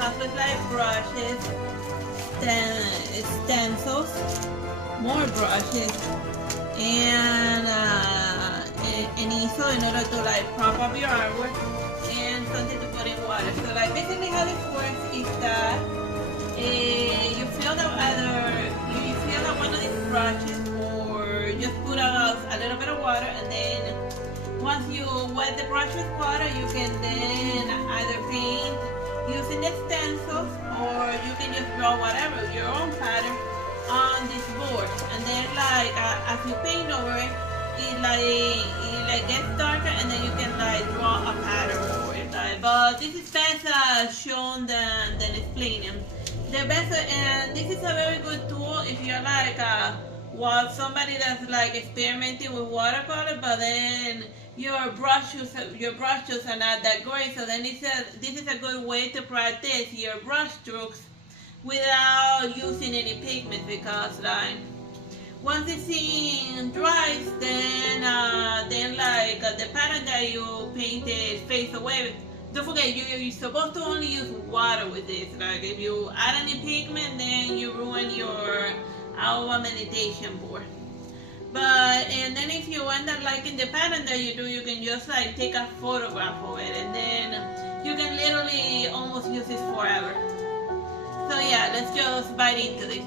comes with like brushes, then stencils, more brushes, and easel in order to like prop up your artwork, and something to put in water. So like basically how this works is that you fill out one of these brushes, or just put out a little bit of water, and then once you wet the brush with water, you can then either paint using the stencils, or you can just draw whatever, your own pattern on this board. And then like as you paint over it, it gets darker, and then you can like draw a pattern over it. But this is best shown than explaining. The best, and this is a very good tool if you're like somebody that's like experimenting with watercolor, but then your brush strokes are not that great. So then this is a good way to practice your brush strokes without using any pigment, because like once the scene dries, then like the pattern that you painted fades away. Don't forget, you're supposed to only use water with this. Like if you add any pigment, then you ruin your AOVOA meditation board. And then if you end up liking the pattern that you do, you can just like take a photograph of it, and then you can literally almost use this forever. So yeah, let's just bite into this.